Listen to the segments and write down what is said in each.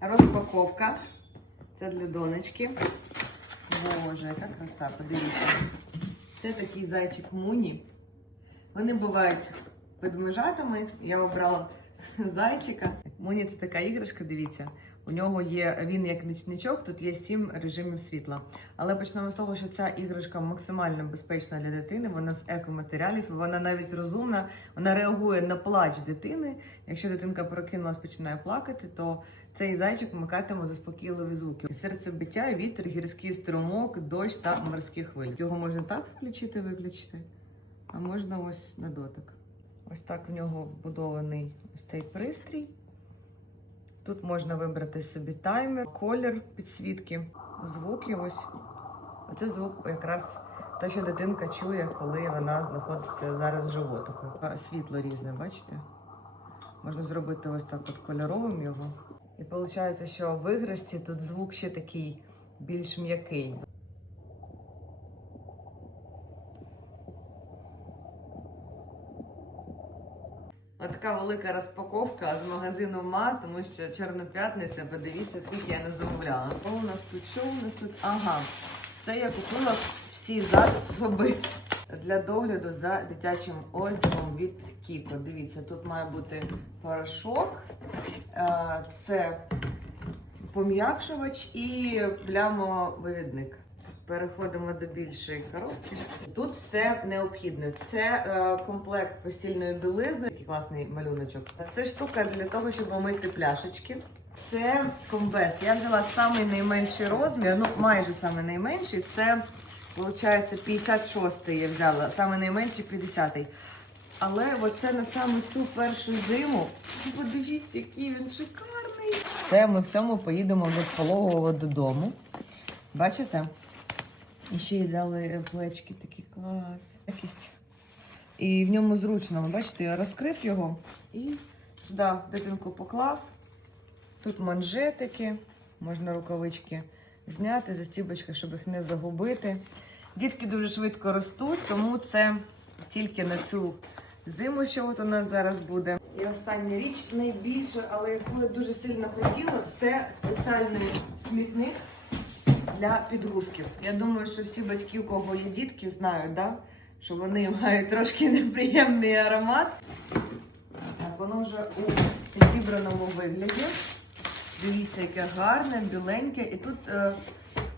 Розпаковка. Це для донечки. Боже, яка краса, подивіться. Це такий зайчик Муні. Вони бувають ведмежатами. Я обрала зайчика. Муні це така іграшка, дивіться. У нього є він як нічничок, тут є сім режимів світла. Але почнемо з того, що ця іграшка максимально безпечна для дитини. Вона з екоматеріалів, вона навіть розумна. Вона реагує на плач дитини. Якщо дитинка прокинулась, починає плакати, то цей зайчик вмикатиме заспокійливі звуки. Серцебиття, вітер, гірський струмок, дощ та морські хвилі. Його можна так включити, виключити, а можна ось на дотик. Ось так в нього вбудований ось цей пристрій. Тут можна вибрати собі таймер, колір підсвітки, звуки. Ось оце звук якраз те, що дитинка чує, коли вона знаходиться зараз в животику. Світло різне, бачите? Можна зробити ось так от кольоровим його. І виходить, що в іграшці тут звук ще такий більш м'який. Ось така велика розпаковка з магазину МА, тому що Чорна п'ятниця, подивіться, скільки я не замовляла. Що у нас тут? Що у нас тут? Ага, це я купила всі засоби для догляду за дитячим одягом від Кіко. Дивіться, тут має бути порошок, е, це пом'якшувач і плямовивідник. Переходимо до більшої коробки. Тут все необхідне. Це е, комплект постільної білизни, який класний малюночок. Це штука для того, щоб помити пляшечки. Це комбез. Я взяла самий найменший розмір, ну майже самий найменший. Це виходить 56-й я взяла, саме найменший 50-й. Але оце на саме цю першу зиму. Подивіться, який він шикарний. Це ми в цьому поїдемо без пологового додому. Бачите? І ще й дали плечки такі клас. І в ньому зручно, бачите, я розкрив його і сюди дитинку поклав. Тут манжетики, можна рукавички зняти, застібочки, щоб їх не загубити. Дітки дуже швидко ростуть, тому це тільки на цю зиму, що от у нас зараз буде. І остання річ, найбільше, але яку я дуже сильно хотіла, це спеціальний смітник для підгузків. Я думаю, що всі батьки, у кого є дітки, знають, да? що вони мають трошки неприємний аромат. Так, воно вже у зібраному вигляді. Дивіться, яке гарне, біленьке. І тут е,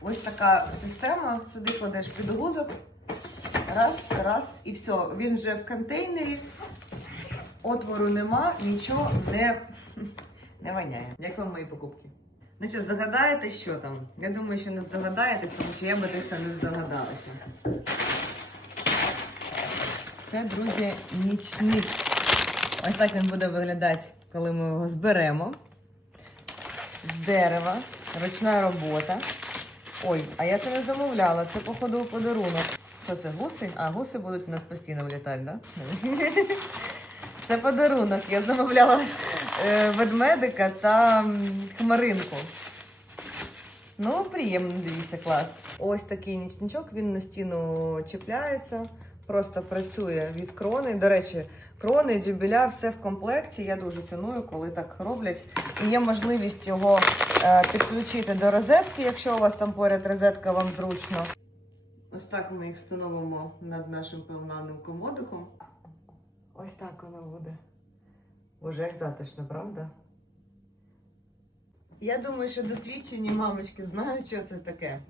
ось така система. Сюди кладеш підгузок. Раз, раз, і все. Він вже в контейнері. Отвору нема, нічого не, не воняє. Як вам мої покупки? Ну що, здогадаєтесь, що там? Я думаю, що не здогадаєтесь, тому що я би точно не здогадалася. Це, друзі, нічник. Ось так він буде виглядати, коли ми його зберемо. З дерева, ручна робота. Ой, а я це не замовляла, це, походу, подарунок. Що це, гуси? А, гуси будуть у нас постійно влітати, так? Да? Це подарунок. Я замовляла ведмедика та хмаринку. Ну, приємно, дивіться, клас. Ось такий нічничок, він на стіну чіпляється, просто працює від крони. До речі, крони, дюбеля, все в комплекті. Я дуже ціную, коли так роблять. І є можливість його е, підключити до розетки, якщо у вас там поряд розетка, вам зручно. Ось так ми їх встановимо над нашим певнаним комодиком. Ось так воно буде. Боже, як затишно, правда? Я думаю, що досвідчені мамочки знають, що це таке.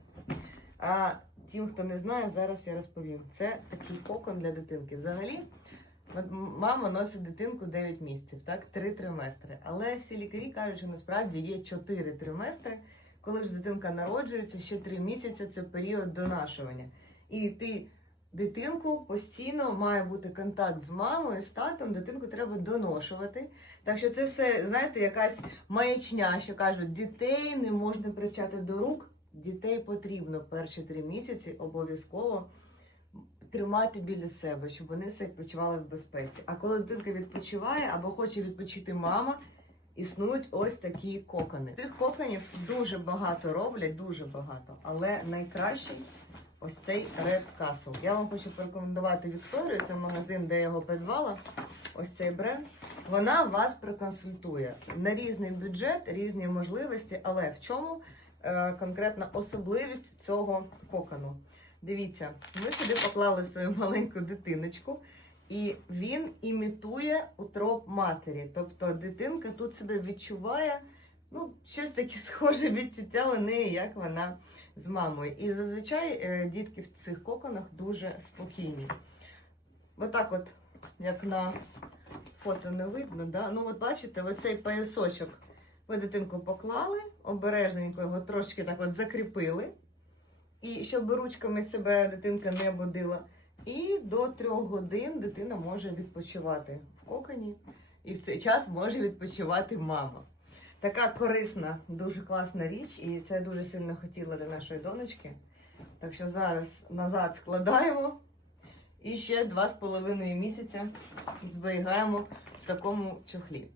А тим, хто не знає, зараз я розповім. Це такий кокон для дитинки. Взагалі, мама носить дитинку 9 місяців, так, 3 триместри. Але всі лікарі кажуть, що насправді є 4 триместри. Коли ж дитинка народжується, ще 3 місяці це період донашування. І ти дитинку постійно має бути контакт з мамою, з татом, дитинку треба доношувати. Так що це все, знаєте, якась маячня, що кажуть, дітей не можна привчати до рук, дітей потрібно перші три місяці обов'язково тримати біля себе, щоб вони себе почували в безпеці. А коли дитинка відпочиває або хоче відпочити мама, існують ось такі кокони. Цих коконів дуже багато роблять, дуже багато, але найкращий ось цей Red Castle. Я вам хочу порекомендувати Вікторію, це магазин, де я його придбала. Ось цей бренд. Вона вас проконсультує на різний бюджет, різні можливості, але в чому е, конкретна особливість цього кокону? Дивіться, ми сюди поклали свою маленьку дитиночку, і він імітує утроб матері. Тобто дитинка тут себе відчуває ну, щось таке схоже відчуття у неї, як вона з мамою. І зазвичай е, дітки в цих коконах дуже спокійні. Отак, от, як на фото не видно, да? ну от бачите, оцей поясочок ви дитинку поклали, обережненько його трошки так от закріпили. І щоб ручками себе дитинка не будила. І до трьох годин дитина може відпочивати в коконі, і в цей час може відпочивати мама. Така корисна, дуже класна річ, і це дуже сильно хотіла для нашої донечки. Так що зараз назад складаємо і ще два з половиною місяця зберігаємо в такому чохлі.